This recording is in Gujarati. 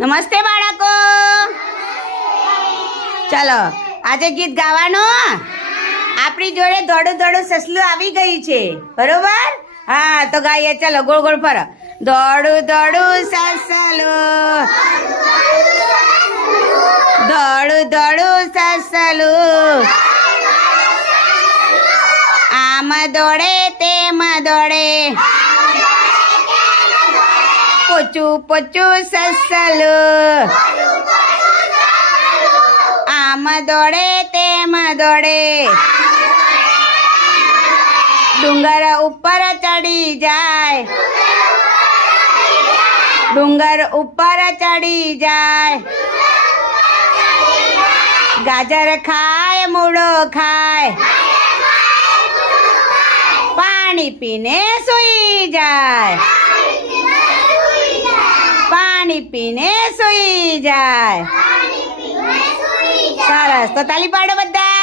નમસ્તે બાળકો. ચલો આજે ગીત ગાવાનું. આપણી જોડે દોડું દોડું સસલું આવી ગયું છે, બરોબર? હા તો ગાઈએ. ચલો ગોળ ગોળ ફરો. દોડું દોડું સસલું, દોડું દોડું સસલું, આમ દોડે તેમ દોડે, પોચું પોચું સસલું, આમ દોડે તેમ દોડે, ડુંગર ઉપર ચડી જાય, ડુંગર ઉપર ચડી જાય, ગાજર ખાય મૂળો ખાય, પાણી પીને સૂઈ જાય, પાણી પીને સૂઈ જાય. સરસ. તો તાલી પાડો બધા.